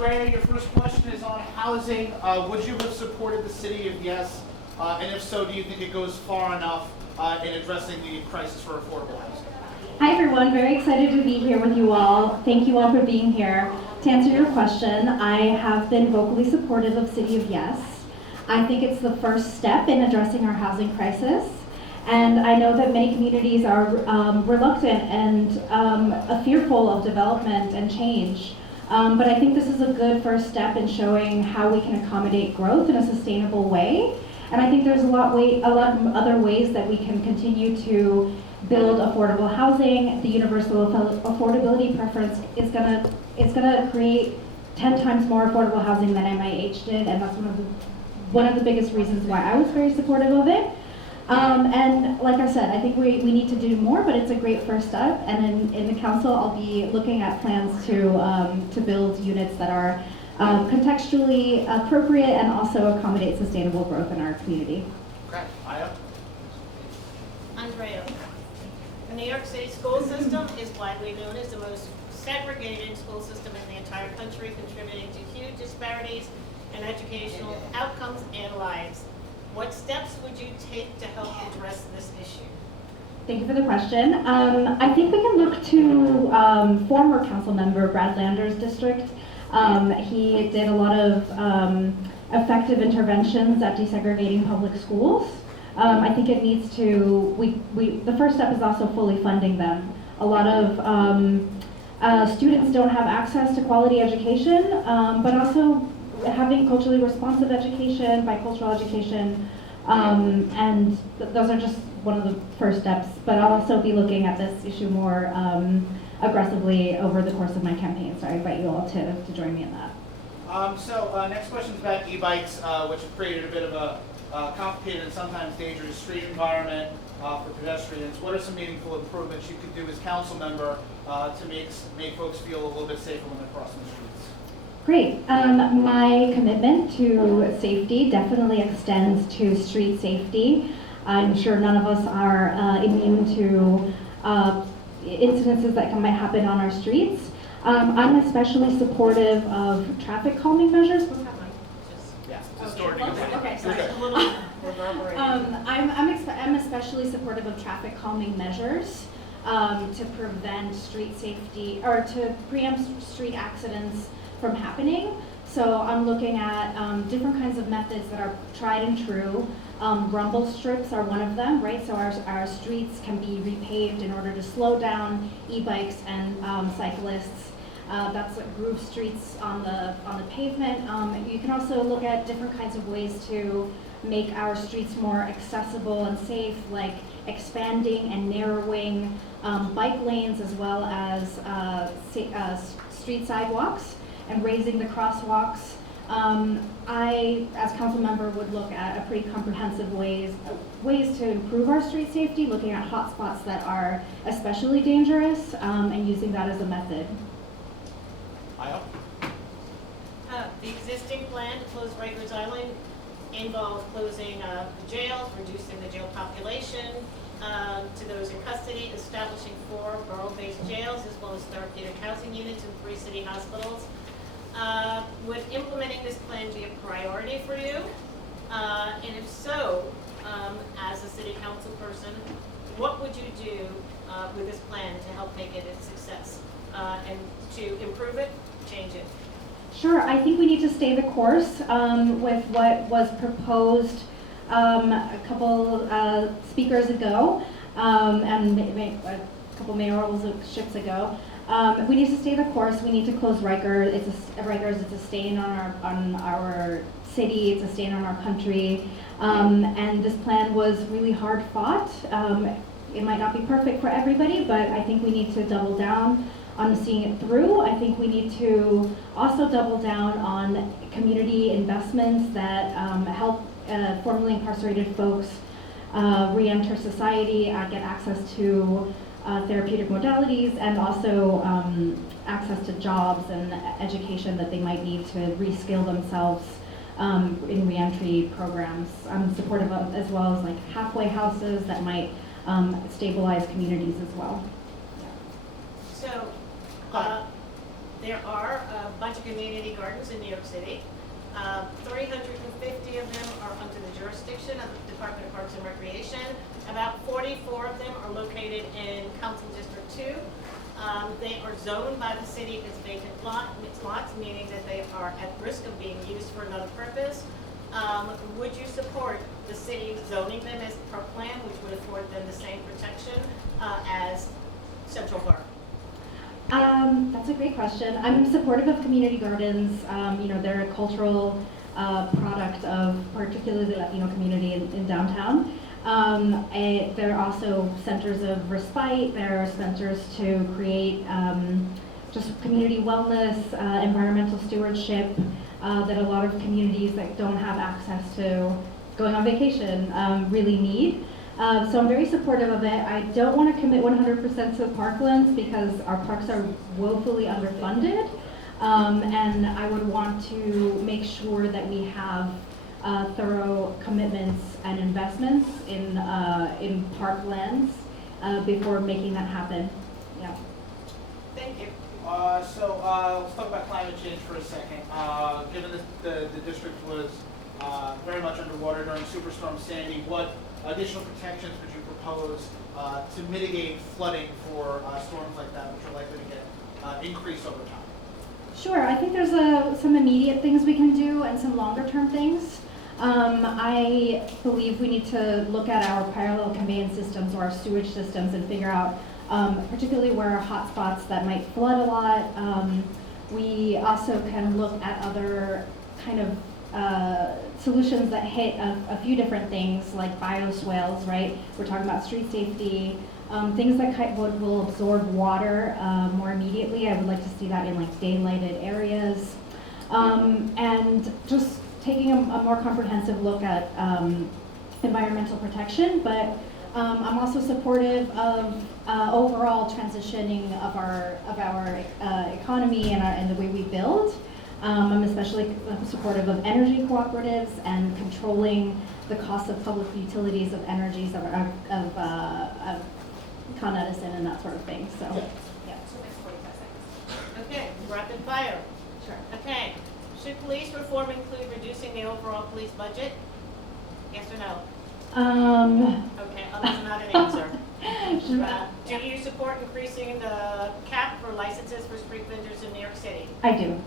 Andrea, your first question is on housing. Would you have supported the city if yes? And if so, do you think it goes far enough in addressing the crisis for affordable housing? Hi everyone, very excited to be here with you all. Thank you all for being here. To answer your question, I have been vocally supportive of City of Yes. I think it's the first step in addressing our housing crisis. And I know that many communities are reluctant and fearful of development and change. But I think this is a good first step in showing how we can accommodate growth in a sustainable way. And I think there's a lot of other ways that we can continue to build affordable housing. The universal affordability preference is gonna create 10 times more affordable housing than MIH did, and that's one of the biggest reasons why I was very supportive of it. And like I said, I think we need to do more, but it's a great first step. And in the council, I'll be looking at plans to build units that are contextually appropriate and also accommodate sustainable growth in our community. Okay, Aya? Andrea, the New York City school system is widely known as the most segregated school system in the entire country, contributing to huge disparities in educational outcomes and lives. What steps would you take to help address this issue? Thank you for the question. I think we can look to former council member Brad Lander's district. He did a lot of effective interventions at desegregating public schools. I think it needs to, the first step is also fully funding them. A lot of students don't have access to quality education, but also having culturally responsive education, bicultural education, and those are just one of the first steps. But I'll also be looking at this issue more aggressively over the course of my campaign, so I invite you all to join me in that. Next question is about e-bikes, which have created a bit of a complicated and sometimes dangerous street environment for pedestrians. What are some meaningful improvements you could do as council member to make folks feel a little bit safer when they're crossing the streets? Great. My commitment to safety definitely extends to street safety. I'm sure none of us are immune to incidences that might happen on our streets. I'm especially supportive of traffic calming measures. Okay, sorry. I'm especially supportive of traffic calming measures to prevent street safety or to preempt street accidents from happening. So I'm looking at different kinds of methods that are tried and true. Rumble strips are one of them, right? So our streets can be repaved in order to slow down e-bikes and cyclists. That's what groove streets on the pavement. You can also look at different kinds of ways to make our streets more accessible and safe, like expanding and narrowing bike lanes as well as street sidewalks and raising the crosswalks. I, as council member, would look at a pretty comprehensive ways to improve our street safety, looking at hotspots that are especially dangerous and using that as a method. The existing plan to close Rikers Island involves closing the jails, reducing the jail population to those in custody, establishing 4 borough-based jails, as well as therapeutic housing units and 3 city hospitals. Would implementing this plan be a priority for you? And if so, as a city council person, what would you do with this plan to help make it a success and to improve it, change it? Sure, I think we need to stay the course with what was proposed a couple speakers ago and a couple mayoralships ago. We need to stay the course. We need to close Rikers. It's a stain on our city. It's a stain on our country. And this plan was really hard fought. It might not be perfect for everybody, but I think we need to double down on seeing it through. I think we need to also double down on community investments that help formerly incarcerated folks re-enter society, get access to therapeutic modalities, and also access to jobs and education that they might need to reskill themselves in reentry programs. I'm supportive of, as well as like halfway houses that might stabilize communities as well. So There are a bunch of community gardens in New York City. 350 of them are under the jurisdiction of the Department of Parks and Recreation. About 44 of them are located in Council District 2. They are zoned by the city as vacant lots, meaning that they are at risk of being used for another purpose. Would you support the city zoning them as per plan, which would afford them the same protection as Central Park? That's a great question. I'm supportive of community gardens. They're a cultural product of particularly the Latino community in downtown. They're also centers of respite. They're centers to create just community wellness, environmental stewardship that a lot of communities that don't have access to going on vacation really need. So I'm very supportive of it. I don't want to commit 100% to parklands because our parks are woefully underfunded. And I would want to make sure that we have thorough commitments and investments in parklands before making that happen. Yeah. Thank you. Let's talk about climate change for a second. Given that the district was very much underwater during Superstorm Sandy, what additional protections would you propose to mitigate flooding for storms like that, which are likely to get increase over time? Sure, I think there's some immediate things we can do and some longer term things. I believe we need to look at our parallel conveyance systems or our sewage systems and figure out particularly where are hot spots that might flood a lot. We also can look at other kind of solutions that hit a few different things like bioswales, right? We're talking about street safety, things that will absorb water more immediately. I would like to see that in like daylighted areas. And just taking a more comprehensive look at environmental protection, but I'm also supportive of overall transitioning of our economy and the way we build. I'm especially supportive of energy cooperatives and controlling the cost of public utilities of energies of Con Edison and that sort of thing. So, yeah. So next 45 seconds. Okay, rapid fire. Sure. Okay. Should police reform include reducing the overall police budget? Yes or no? Okay, that's not an answer. Do you support increasing the cap for licenses for street vendors in New York City? I do.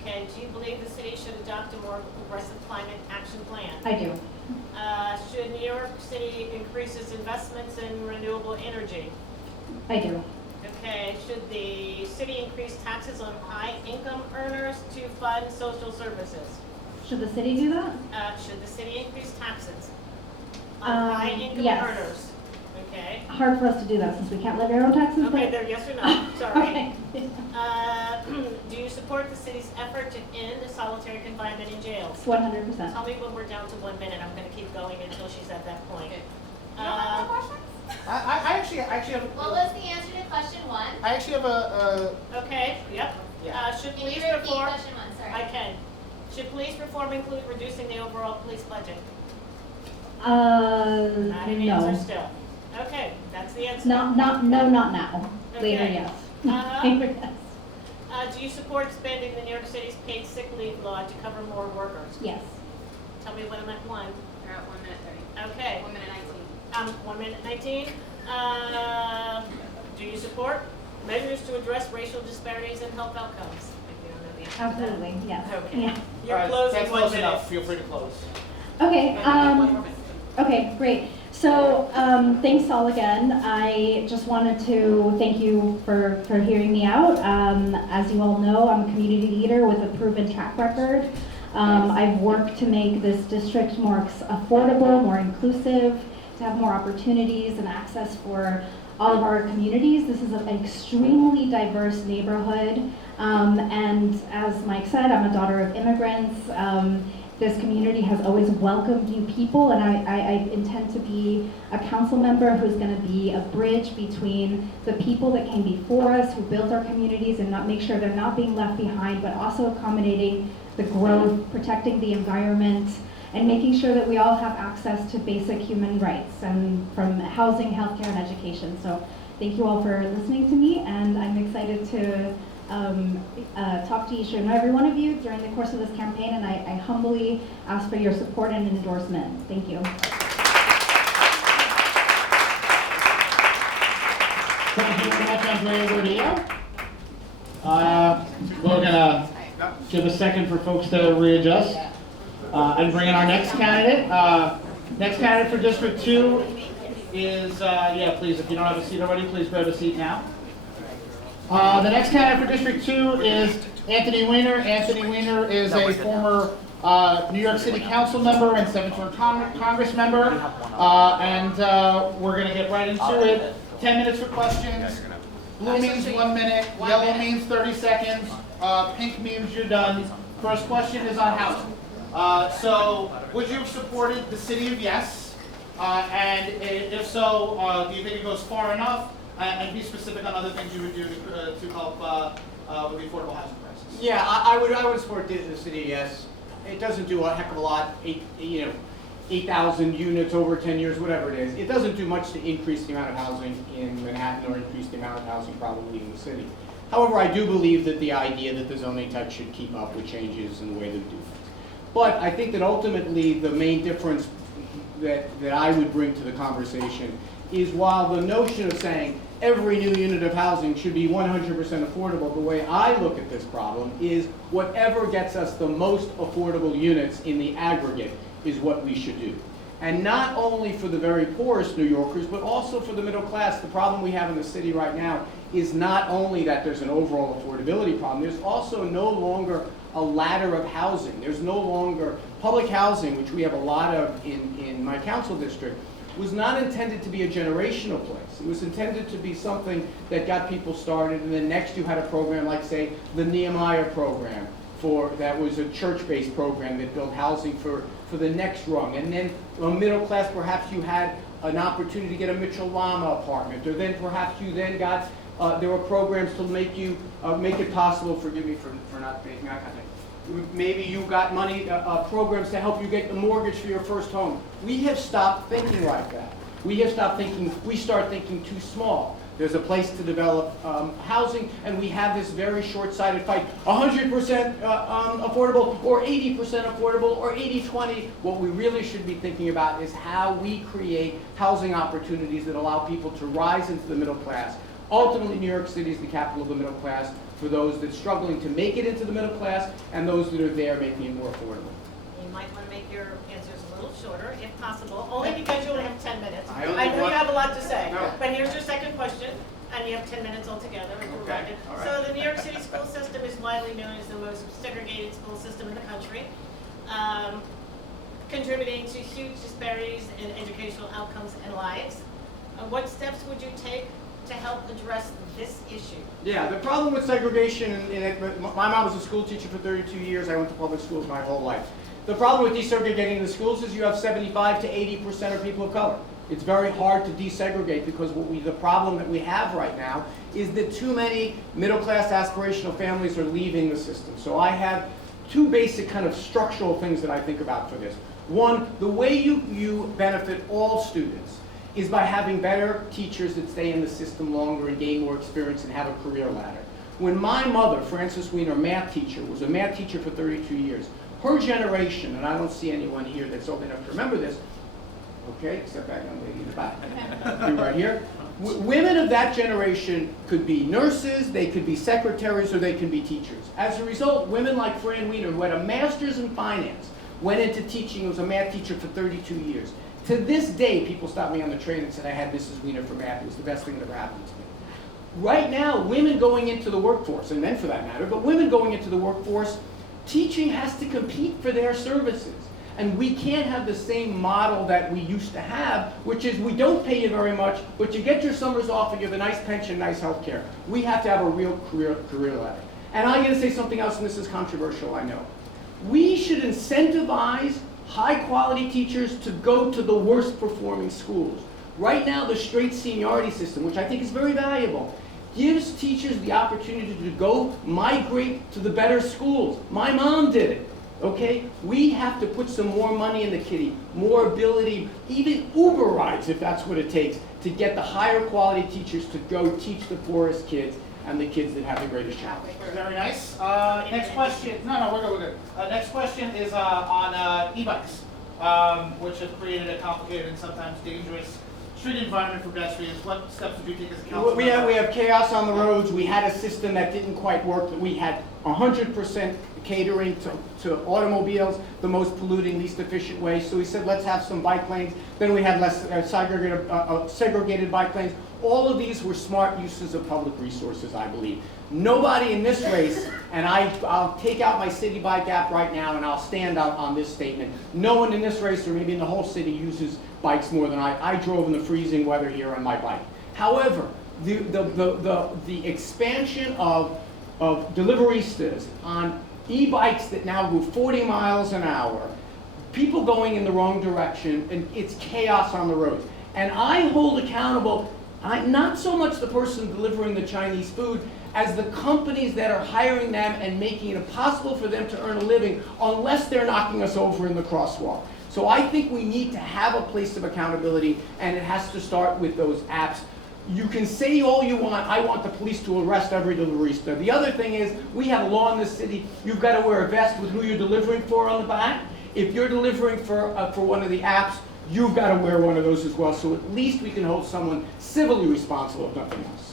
Okay, do you believe the city should adopt a more aggressive climate action plan? I do. Should New York City increase its investments in renewable energy? I do. Okay, should the city increase taxes on high income earners to fund social services? Should the city do that? Should the city increase taxes on high income yes. earners? Okay. Hard for us to do that since we can't levy our own taxes. Okay, but there, yes or no? Sorry. Okay. Do you support the city's effort to end solitary confinement in jails? 100%. Tell me when we're down to 1 minute. I'm going to keep going until she's at that point. Okay. You don't have more questions? I actually have. What was the answer to question one? I actually have a. Okay. Yep. Yeah. Should Can you police repeat reform? question one? Sorry. I can. Should police reform include reducing the overall police budget? Not an No. answer still. Okay, that's the answer. No, not now. Later, Okay. yes. Later, yes. Do you support expanding the New York City's paid sick leave law to cover more workers? Yes. Tell me when I'm at 1. You're at 1 minute 30. Okay. 1 minute 19. 1 minute 19. Do you support measures to address racial disparities in health outcomes? If you don't know the answer to that. Absolutely, yes. Okay. Yeah. You're closing That's 1 close minute. enough. Feel free to close. Okay. One more minute. Okay, great. So thanks all again. I just wanted to thank you for hearing me out. As you all know, I'm a community leader with a proven track record. I've worked to make this district more affordable, more inclusive, to have more opportunities and access for all of our communities. This is an extremely diverse neighborhood. And as Mike said, I'm a daughter of immigrants. This community has always welcomed new people, and I intend to be a council member who's going to be a bridge between the people that came before us, who built our communities, and not make sure they're not being left behind, but also accommodating the growth, protecting the environment, and making sure that we all have access to basic human rights, and from housing, healthcare, and education. So thank you all for listening to me, and I'm excited to talk to each and every one of you during the course of this campaign, and I humbly ask for your support and endorsement. Thank you. Thank you very much, Andrea Gordillo. We're gonna give a second for folks to readjust and bring in our next candidate. Next candidate for District 2 is, yeah, please, if you don't have a seat already, please grab a seat now. The next candidate for District 2 is Anthony Weiner. Anthony Weiner is a former New York City Council member and 7th Congress member. And we're going to get right into it. 10 minutes for questions. Blue means 1 minute. Yellow means 30 seconds. Pink means you're done. First question is on housing. So, would you have supported the city of yes? And if so, do you think it goes far enough? And be specific on other things you would do to help with the affordable housing crisis. Yeah, I would support the city, yes. It doesn't do a heck of a lot, 8,000 units over 10 years, whatever it is. It doesn't do much to increase the amount of housing in Manhattan or increase the amount of housing probably in the city. However, I do believe that the idea that the zoning text should keep up with changes in the way they do things. But I think that ultimately the main difference that I would bring to the conversation is while the notion of saying every new unit of housing should be 100% affordable, the way I look at this problem is whatever gets us the most affordable units in the aggregate is what we should do. And not only for the very poorest New Yorkers, but also for the middle class. The problem we have in the city right now is not only that there's an overall affordability problem, there's also no longer a ladder of housing. There's no longer public housing, which we have a lot of in my council district, was not intended to be a generational place. It was intended to be something that got people started, and then next you had a program like, say, the Nehemiah program, that was a church-based program that built housing for the next rung. And then a middle class, perhaps you had an opportunity to get a Mitchell Lama apartment, or then perhaps you then got, there were programs to make it possible, forgive me for not making eye contact, maybe you got money, programs to help you get a mortgage for your first home. We have stopped thinking like that. We have stopped thinking, we start thinking too small. There's a place to develop housing, and we have this very short-sighted fight. 100% affordable, or 80% affordable, or 80-20. What we really should be thinking about is how we create housing opportunities that allow people to rise into the middle class. Ultimately, New York City is the capital of the middle class for those that are struggling to make it into the middle class, and those that are there making it more affordable. You might want to make your answers a little shorter, if possible, only because you only have 10 minutes. I only I know you want- have a lot to say, No. but here's your second question, and you have 10 minutes altogether. If we're Okay, right. all right. So the New York City school system is widely known as the most segregated school system in the country, contributing to huge disparities in educational outcomes and lives. What steps would you take to help address this issue? Yeah, the problem with segregation, my mom was a school teacher for 32 years. I went to public schools my whole life. The problem with desegregating the schools is you have 75 to 80% of people of color. It's very hard to desegregate because the problem that we have right now is that too many middle-class aspirational families are leaving the system. So I have two basic kind of structural things that I think about for this. One, the way you benefit all students is by having better teachers that stay in the system longer and gain more experience and have a career ladder. When my mother, Frances Weiner, math teacher, was a math teacher for 32 years, her generation, and I don't see anyone here that's old enough to remember this, okay, except that young lady in the back, you right here. Women of that generation could be nurses, they could be secretaries, or they can be teachers. As a result, women like Fran Weiner, who had a master's in finance, went into teaching, was a math teacher for 32 years. To this day, people stop me on the train and said, I had Mrs. Weiner for math. It was the best thing that ever happened to me. Right now, women going into the workforce, and men for that matter, but women going into the workforce, teaching has to compete for their services. And we can't have the same model that we used to have, which is we don't pay you very much, but you get your summers off and you have a nice pension, nice health care. We have to have a real career ladder. And I'm going to say something else, and this is controversial, I know. We should incentivize high-quality teachers to go to the worst-performing schools. Right now, the straight seniority system, which I think is very valuable, gives teachers the opportunity to go migrate to the better schools. My mom did it, okay? We have to put some more money in the kitty, more ability, even Uber rides, if that's what it takes, to get the higher-quality teachers to go teach the poorest kids. and the kids that have the greatest challenge. Very nice. Next question. No, we're good. Next question is on e-bikes, which have created a complicated and sometimes dangerous street environment for pedestrians. What steps would you take as a council We member? have chaos on the roads. We had a system that didn't quite work. We had 100% catering to automobiles, the most polluting, least efficient way. So we said, let's have some bike lanes. Then we had less segregated bike lanes. All of these were smart uses of public resources, I believe. Nobody in this race, and I'll take out my city bike app right now and I'll stand on this statement. No one in this race, or maybe in the whole city, uses bikes more than I drove in the freezing weather here on my bike. However, the expansion of deliveristas on e-bikes that now go 40 miles an hour, people going in the wrong direction, and it's chaos on the roads. And I hold accountable, not so much the person delivering the Chinese food, as the companies that are hiring them and making it impossible for them to earn a living unless they're knocking us over in the crosswalk. So I think we need to have a place of accountability, and it has to start with those apps. You can say all you want, I want the police to arrest every deliverista. The other thing is, we have a law in this city, you've got to wear a vest with who you're delivering for on the back. If you're delivering for one of the apps, you've got to wear one of those as well, so at least we can hold someone civilly responsible if nothing else.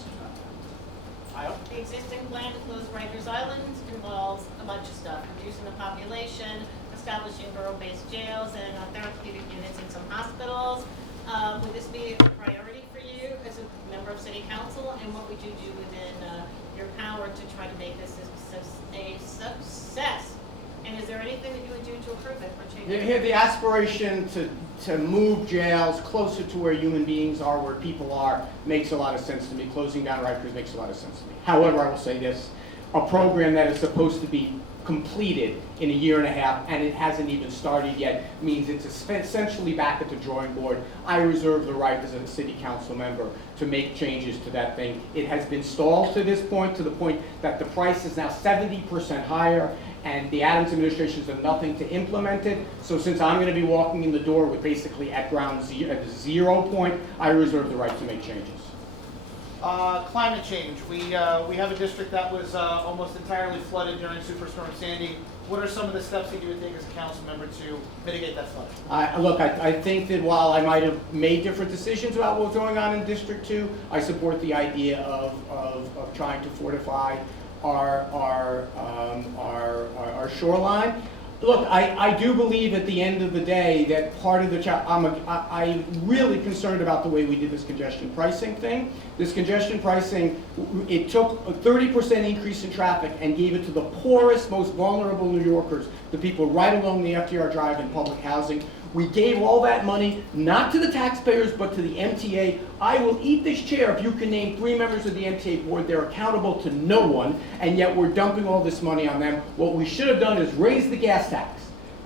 The existing plan to close Rikers Island involves a bunch of stuff: reducing the population, establishing borough-based jails and therapeutic units in some hospitals. Would this be a priority for you as a member of City Council? And what would you do within your power to try to make this a success? And is there anything that you would do to approve it or change it? Here, the aspiration to move jails closer to where human beings are, where people are, makes a lot of sense to me. Closing down Rikers makes a lot of sense to me. However, I will say this, a program that is supposed to be completed in a year and a half, and it hasn't even started yet, means it's essentially back at the drawing board. I reserve the right as a city council member to make changes to that thing. It has been stalled to this point, to the point that the price is now 70% higher, and the Adams administration has done nothing to implement it. So since I'm going to be walking in the door with basically at ground zero, at the 0 point, I reserve the right to make changes. Climate change. We have a district that was almost entirely flooded during Superstorm Sandy. What are some of the steps that you would take as a council member to mitigate that flooding? Look, I think that while I might have made different decisions about what's going on in District 2, I support the idea of trying to fortify our shoreline. Look, I do believe at the end of the day that part of the I'm really concerned about the way we did this congestion pricing thing. This congestion pricing, it took a 30% increase in traffic and gave it to the poorest, most vulnerable New Yorkers, the people right along the FDR Drive in public housing. We gave all that money, not to the taxpayers, but to the MTA. I will eat this chair if you can name 3 members of the MTA board. They're accountable to no one, and yet we're dumping all this money on them. What we should have done is raise the gas tax.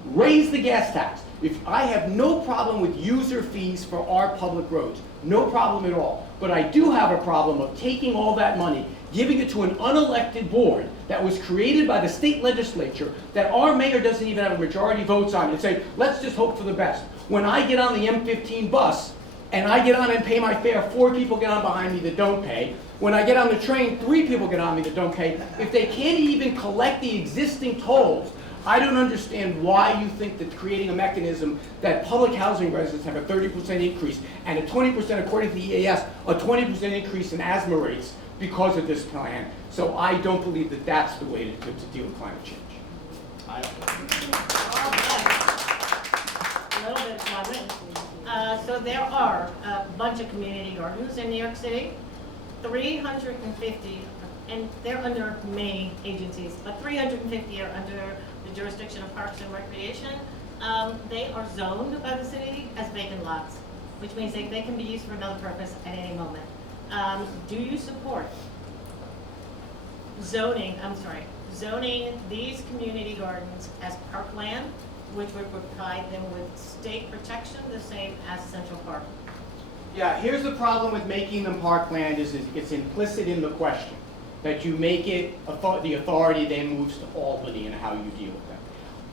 Raise the gas tax. I have no problem with user fees for our public roads. No problem at all. But I do have a problem of taking all that money, giving it to an unelected board that was created by the state legislature, that our mayor doesn't even have a majority votes on, and say, let's just hope for the best. When I get on the M15 bus, and I get on and pay my fare, 4 people get on behind me that don't pay. When I get on the train, 3 people get on me that don't pay. If they can't even collect the existing tolls, I don't understand why you think that creating a mechanism that public housing residents have a 30% increase and a 20%, according to the EAS, a 20% increase in asthma rates because of this plan. So I don't believe that that's the way to deal with climate change. A little bit of climate. So there are a bunch of community gardens in New York City, 350, and they're under many agencies, but 350 are under the jurisdiction of Parks and Recreation. They are zoned by the city as vacant lots, which means they can be used for another purpose at any moment. Do you support zoning these community gardens as parkland, which would provide them with state protection the same as Central Park? Yeah, here's the problem with making them parkland is it's implicit in the question that you make it, the authority then moves to Albany and how you deal with them.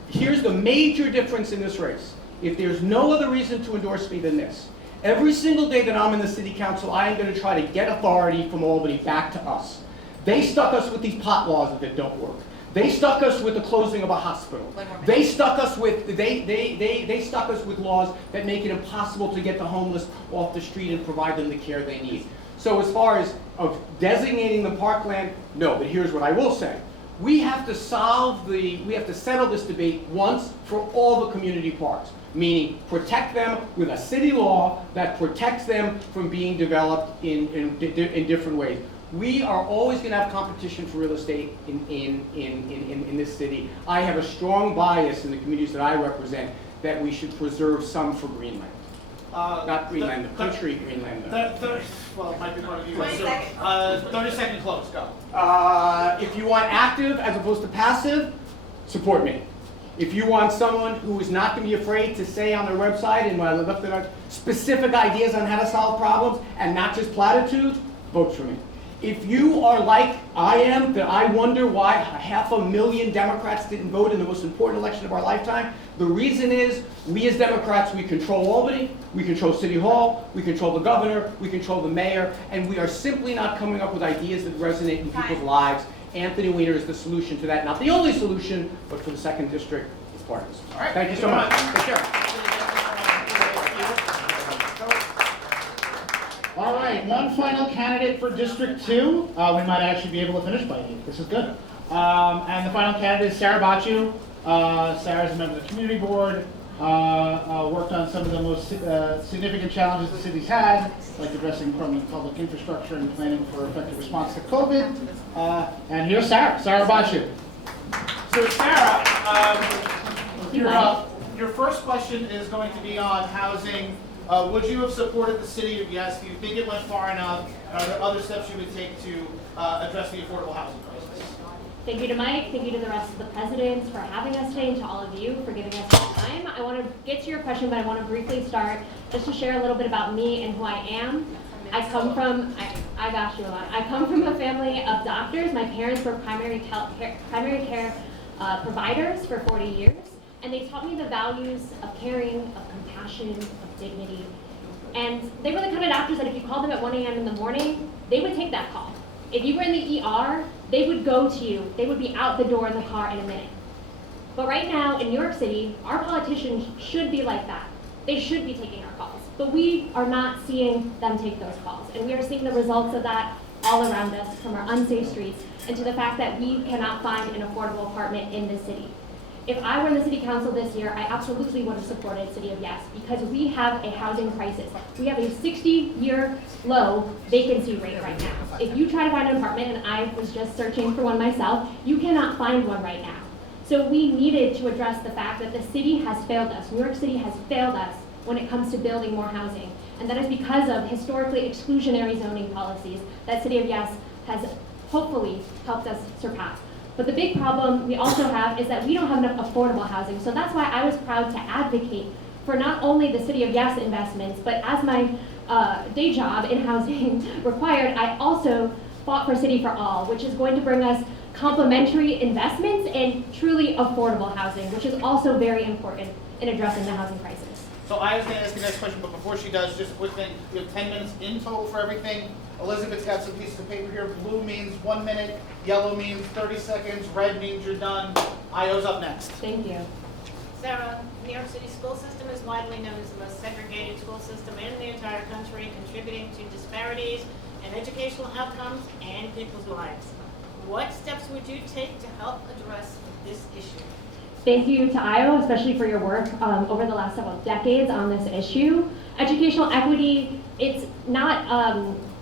Here's the major difference in this race. If there's no other reason to endorse me than this, every single day that I'm in the city council, I am going to try to get authority from Albany back to us. They stuck us with these pot laws that don't work. They stuck us with the closing of a hospital. They stuck us with they stuck us with laws that make it impossible to get the homeless off the street and provide them the care they need. So as far as of designating the parkland, no. But here's what I will say: we have to settle this debate once for all the community parks. Meaning protect them with a city law that protects them from being developed in different ways. We are always going to have competition for real estate in this city. I have a strong bias in the communities that I represent that we should preserve some for Greenland. Not Greenland, the country Greenland. Well, it might be part of you. 20 seconds. 30-second close, go. If you want active as opposed to passive, support me. If you want someone who is not going to be afraid to say on their website and when I looked at specific ideas on how to solve problems and not just platitudes, vote for me. If you are like I am, that I wonder why 500,000 Democrats didn't vote in the most important election of our lifetime, the reason is we as Democrats, we control Albany, we control City Hall, we control the governor, we control the mayor, and we are simply not coming up with ideas that resonate in people's lives. Anthony Weiner is the solution to that. Not the only solution, but for the 2nd District, it's part of this. All right. Thank you so much. Take care. All right, one final candidate for District 2. We might actually be able to finish by 8. This is good. And the final candidate is Sarah Batchu. Sarah's a member of the community board, worked on some of the most significant challenges the city's had, like addressing public infrastructure and planning for effective response to COVID. And here's Sarah Batchu. So Sarah, your first question is going to be on housing. Would you have supported the city of yes? Do you think it went far enough? Are there other steps you would take to address the affordable housing crisis? Thank you to Mike, thank you to the rest of the presidents for having us today, and to all of you for giving us your time. I want to get to your question, but I want to briefly start just to share a little bit about me and who I am. I come from a family of doctors. My parents were primary care providers for 40 years, and they taught me the values of caring, of compassion, of dignity. And they were the kind of doctors that if you called them at 1 a.m. in the morning, they would take that call. If you were in the ER, they would go to you. They would be out the door in the car in a minute. But right now in New York City, our politicians should be like that. They should be taking our calls. But we are not seeing them take those calls. And we are seeing the results of that all around us, from our unsafe streets and to the fact that we cannot find an affordable apartment in this city. If I were in the city council this year, I absolutely would have supported City of Yes, because we have a housing crisis. We have a 60-year low vacancy rate right now. If you try to find an apartment, and I was just searching for one myself, you cannot find one right now. So we needed to address the fact that the city has failed us. New York City has failed us when it comes to building more housing. And that is because of historically exclusionary zoning policies that City of Yes has hopefully helped us surpass. But the big problem we also have is that we don't have enough affordable housing. So that's why I was proud to advocate for not only the City of Yes investments, but as my day job in housing required, I also fought for City for All, which is going to bring us complementary investments and truly affordable housing, which is also very important in addressing the housing crisis. So I was going to ask the next question, but before she does, just a quick thing. We have 10 minutes in total for everything. Elizabeth's got some pieces of paper here. Blue means 1 minute, yellow means 30 seconds, red means you're done. Io's up next. Thank you. Sarah, New York City school system is widely known as the most segregated school system in the entire country, contributing to disparities in educational outcomes and people's lives. What steps would you take to help address this issue? Thank you to IO, especially for your work over the last several decades on this issue. Educational equity, it's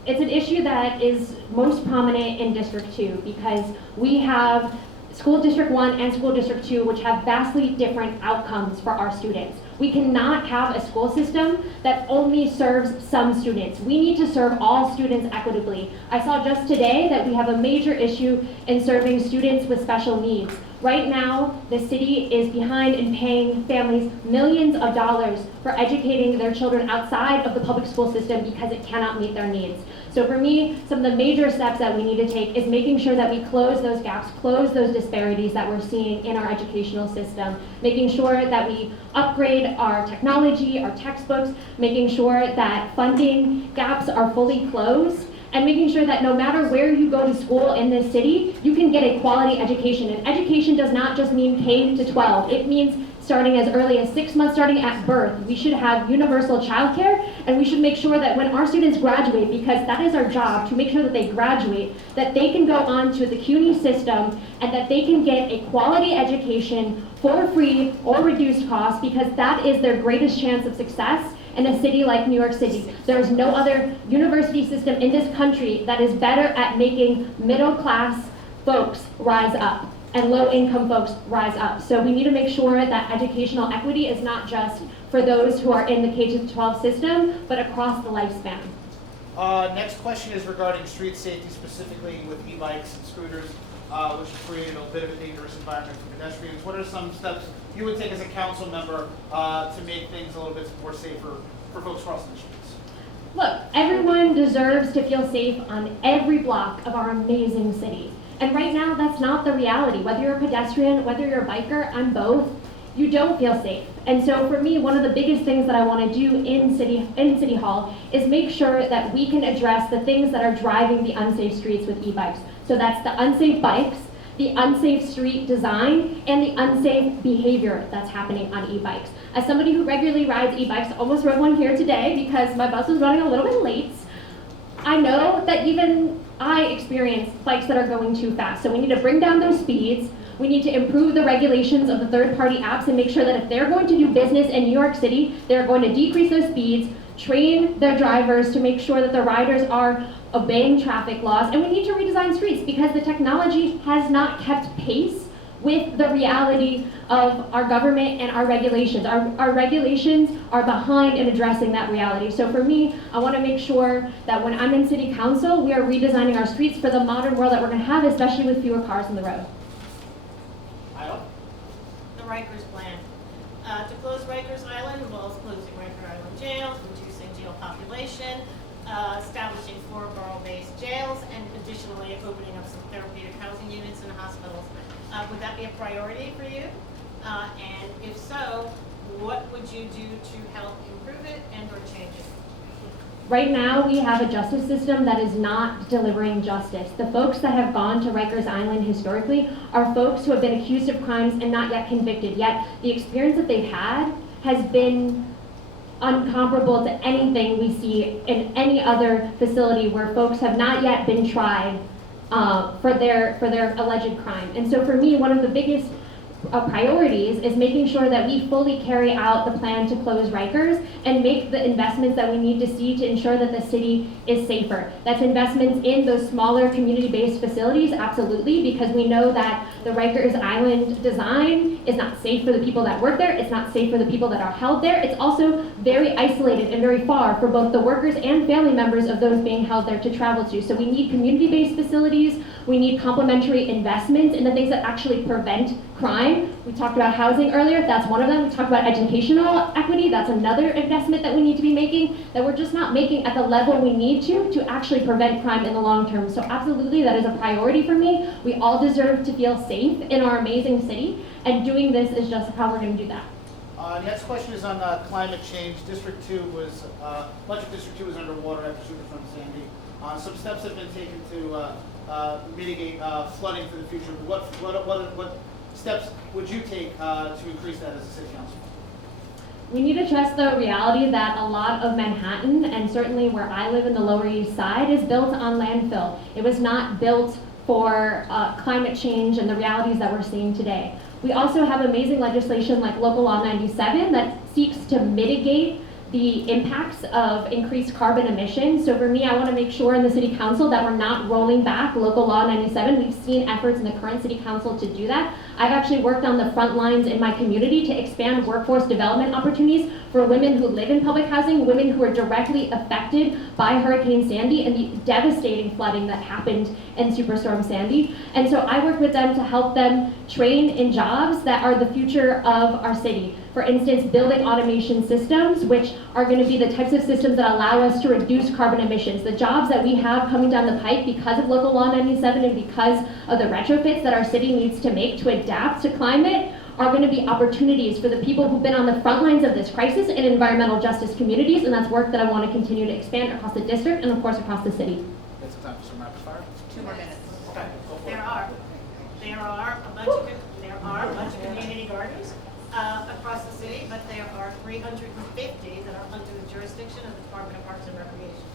an issue that is most prominent in District 2 because we have School District 1 and School District 2, which have vastly different outcomes for our students. We cannot have a school system that only serves some students. We need to serve all students equitably. I saw just today that we have a major issue in serving students with special needs. Right now, the city is behind in paying families millions of dollars for educating their children outside of the public school system because it cannot meet their needs. So for me, some of the major steps that we need to take is making sure that we close those gaps, close those disparities that we're seeing in our educational system, making sure that we upgrade our technology, our textbooks, making sure that funding gaps are fully closed, and making sure that no matter where you go to school in this city, you can get a quality education. And education does not just mean K to 12. It means starting as early as 6 months, starting at birth. We should have universal childcare, and we should make sure that when our students graduate, because that is our job, to make sure that they graduate, that they can go on to the CUNY system and that they can get a quality education for free or reduced cost, because that is their greatest chance of success in a city like New York City. There is no other university system in this country that is better at making middle class folks rise up and low-income folks rise up. So we need to make sure that educational equity is not just for those who are in the K-12 system, but across the lifespan. Next question is regarding street safety, specifically with e-bikes and scooters, which create a bit of a dangerous environment for pedestrians. What are some steps you would take as a council member to make things a little bit more safer for folks crossing the streets? Look, everyone deserves to feel safe on every block of our amazing city. And right now, that's not the reality. Whether you're a pedestrian, whether you're a biker, I'm both, you don't feel safe. And so for me, one of the biggest things that I want to do in City Hall is make sure that we can address the things that are driving the unsafe streets with e-bikes. So that's the unsafe bikes, the unsafe street design, and the unsafe behavior that's happening on e-bikes. As somebody who regularly rides e-bikes, almost rode one here today because my bus was running a little bit late, I know that even I experience bikes that are going too fast. So we need to bring down those speeds. We need to improve the regulations of the third-party apps and make sure that if they're going to do business in New York City, they're going to decrease those speeds, train their drivers to make sure that the riders are obeying traffic laws, and we need to redesign streets because the technology has not kept pace with the reality of our government and our regulations. Our regulations are behind in addressing that reality. So for me, I want to make sure that when I'm in city council, we are redesigning our streets for the modern world that we're going to have, especially with fewer cars on the road. Iowa? The Rikers plan. To close Rikers Island involves closing Rikers Island jails, reducing jail population, establishing 4 borough-based jails, and additionally opening up some therapeutic housing units in hospitals. Would that be a priority for you? And if so, what would you do to help improve it and or change it? Right now, we have a justice system that is not delivering justice. The folks that have gone to Rikers Island historically are folks who have been accused of crimes and not yet convicted, yet the experience that they've had has been uncomparable to anything we see in any other facility where folks have not yet been tried for their alleged crime. And so for me, one of the biggest priorities is making sure that we fully carry out the plan to close Rikers and make the investments that we need to see to ensure that the city is safer. That's investments in those smaller community-based facilities, absolutely, because we know that the Rikers Island design is not safe for the people that work there, it's not safe for the people that are held there, it's also very isolated and very far for both the workers and family members of those being held there to travel to. So we need community-based facilities, we need complementary investments in the things that actually prevent crime. We talked about housing earlier, that's one of them. We talked about educational equity, that's another investment that we need to be making, that we're just not making at the level we need to actually prevent crime in the long term. So absolutely, that is a priority for me. We all deserve to feel safe in our amazing city, and doing this is just how we're going to do that. Next question is on climate change. District 2 was, much of District 2 was underwater after Superstorm Sandy. Some steps have been taken to mitigate flooding for the future. What steps would you take to increase that as a city council? We need to trust the reality that a lot of Manhattan, and certainly where I live in the Lower East Side, is built on landfill. It was not built for climate change and the realities that we're seeing today. We also have amazing legislation like Local Law 97 that seeks to mitigate the impacts of increased carbon emissions. So for me, I want to make sure in the City Council that we're not rolling back Local Law 97. We've seen efforts in the current City Council to do that. I've actually worked on the front lines in my community to expand workforce development opportunities for women who live in public housing, women who are directly affected by Hurricane Sandy and the devastating flooding that happened in Superstorm Sandy. And so I work with them to help them train in jobs that are the future of our city. For instance, building automation systems, which are going to be the types of systems that allow us to reduce carbon emissions. The jobs that we have coming down the pike because of Local Law 97 and because of the retrofits that our city needs to make to adapt to climate are going to be opportunities for the people who've been on the front lines of this crisis in environmental justice communities, and that's work that I want to continue to expand across the district and of course across the city. Get some time for some rapid fire. 2 more minutes. Okay, go for it. There are a bunch of community gardens across the city, but there are 350 that are under the jurisdiction of the Department of Parks and Recreation.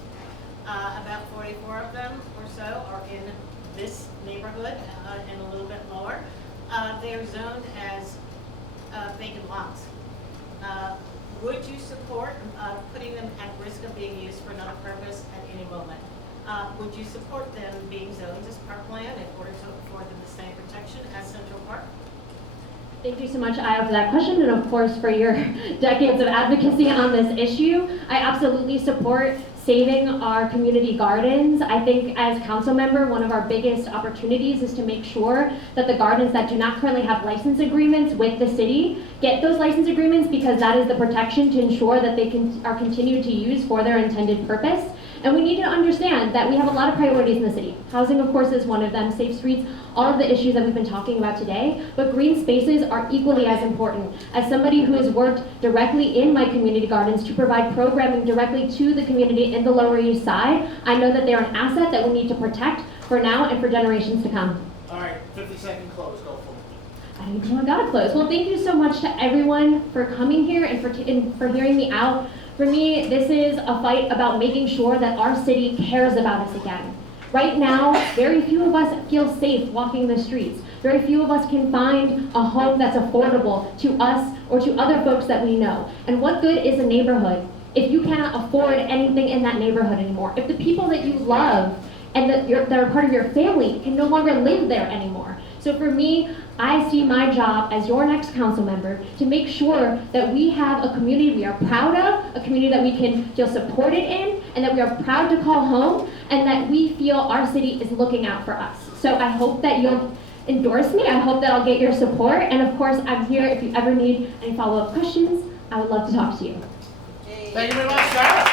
About 44 of them or so are in this neighborhood and a little bit lower. They're zoned as vacant lots. Would you support putting them at risk of being used for another purpose at any moment? Would you support them being zoned as parkland in order to afford them the same protection as Central Park? Thank you so much, Aya, for that question, and of course for your decades of advocacy on this issue. I absolutely support saving our community gardens. I think as council member, one of our biggest opportunities is to make sure that the gardens that do not currently have license agreements with the city get those license agreements, because that is the protection to ensure that they are continued to use for their intended purpose. And we need to understand that we have a lot of priorities in the city. Housing, of course, is one of them, safe streets, all of the issues that we've been talking about today, but green spaces are equally as important. As somebody who has worked directly in my community gardens to provide programming directly to the community in the Lower East Side, I know that they're an asset that we need to protect for now and for generations to come. All right, 50-second close, go for it. I don't know, I gotta close. Well, thank you so much to everyone for coming here and for hearing me out. For me, this is a fight about making sure that our city cares about us again. Right now, very few of us feel safe walking the streets. Very few of us can find a home that's affordable to us or to other folks that we know. And what good is a neighborhood if you cannot afford anything in that neighborhood anymore? If the people that you love and that are part of your family can no longer live there anymore. So for me, I see my job as your next council member to make sure that we have a community we are proud of, a community that we can feel supported in, and that we are proud to call home, and that we feel our city is looking out for us. So I hope that you'll endorse me. I hope that I'll get your support. And of course, I'm here if you ever need any follow-up questions. I would love to talk to you. Thank you very much, Sarah.